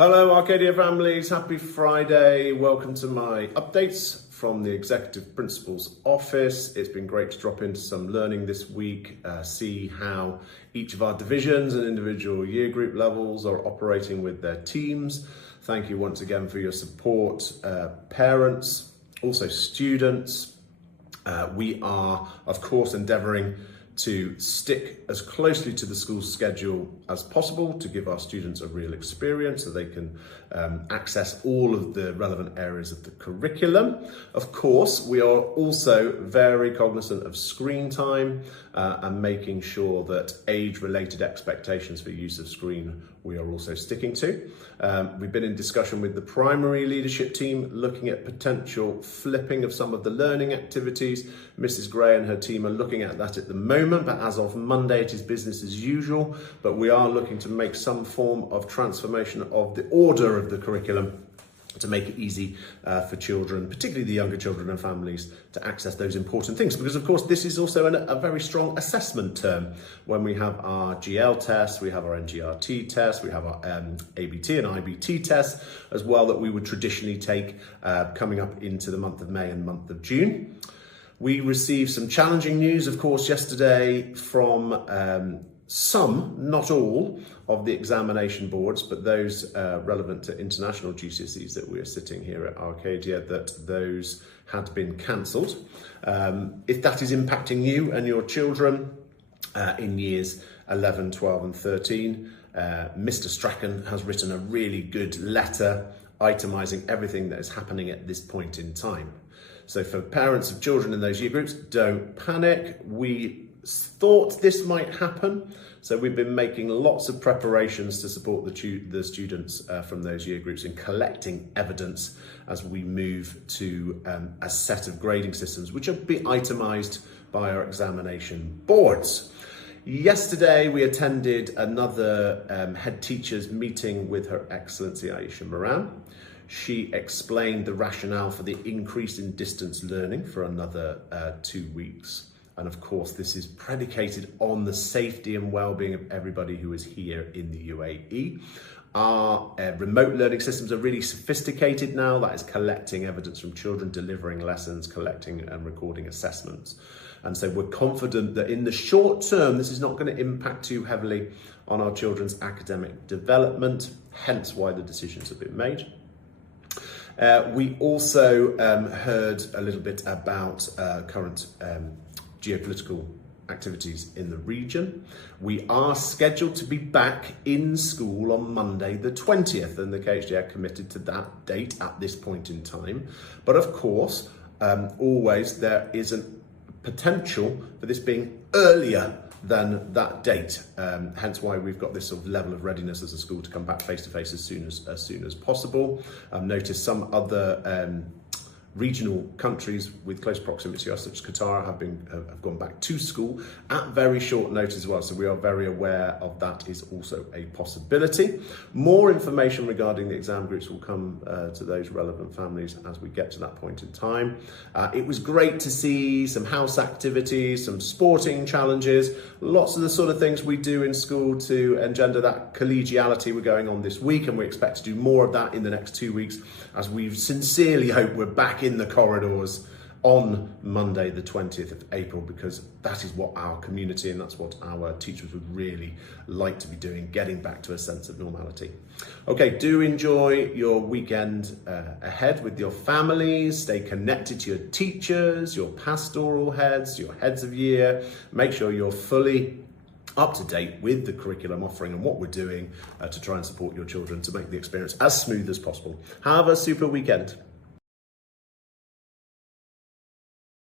Hello Arcadia families, happy Friday. Welcome to my updates from the Executive Principal's Office. It's been great to drop into some learning this week, see how each of our divisions and individual year group levels are operating with their teams. Thank you once again for your support, parents, also students. We are, of course, endeavouring to stick as closely to the school schedule as possible to give our students a real experience so they can access all of the relevant areas of the curriculum. Of course, we are also very cognizant of screen time and making sure that age-related expectations for use of screen we are also sticking to. We've been in discussion with the primary leadership team looking at potential flipping of some of the learning activities. Mrs. Gray and her team are looking at that at the moment, but as of Monday it is business as usual. But we are looking to make some form of transformation of the order of the curriculum to make it easy for children, particularly the younger children and families, to access those important things. Because of course this is also a very strong assessment term. When we have our GL tests, we have our NGRT tests, we have our ABT and IBT tests as well that we would traditionally take coming up into the month of May and month of June. We received some challenging news, of course, yesterday from some, not all, of the examination boards, but those relevant to international GCSEs that we are sitting here at Arcadia, that those had been cancelled. If that is impacting you and your children in years 11, 12 and 13, Mr. Strachan has written a really good letter itemising everything that is happening at this point in time. So for parents of children in those year groups, don't panic. We thought this might happen, so we've been making lots of preparations to support the students from those year groups in collecting evidence as we move to a set of grading systems which will be itemised by our examination boards. Yesterday we attended another head teachers meeting with Her Excellency Aisha Moran. She explained the rationale for the increase in distance learning for another 2 weeks. And of course, this is predicated on the safety and well-being of everybody who is here in the UAE. Our remote learning systems are really sophisticated now. That is collecting evidence from children, delivering lessons, collecting and recording assessments. And so we're confident that in the short term, this is not going to impact too heavily on our children's academic development, hence why the decisions have been made. We also heard a little bit about current geopolitical activities in the region. We are scheduled to be back in school on Monday the 20th, and the KHD are committed to that date at this point in time. But of course, always there is a potential for this being earlier than that date, hence why we've got this sort of level of readiness as a school to come back face to face as soon as possible. Notice some other regional countries with close proximity to us, such as Qatar, have gone back to school at very short notice as well. So we are very aware of that is also a possibility. More information regarding the exam groups will come to those relevant families as we get to that point in time. It was great to see some house activities, some sporting challenges, lots of the sort of things we do in school to engender that collegiality were going on this week, and we expect to do more of that in the next 2 weeks as we sincerely hope we're back in the corridors on Monday the 20th of April, because that is what our community and that's what our teachers would really like to be doing, getting back to a sense of normality. Okay, do enjoy your weekend ahead with your families. Stay connected to your teachers, your pastoral heads, your heads of year. Make sure you're fully up to date with the curriculum offering and what we're doing to try and support your children to make the experience as smooth as possible. Have a super weekend.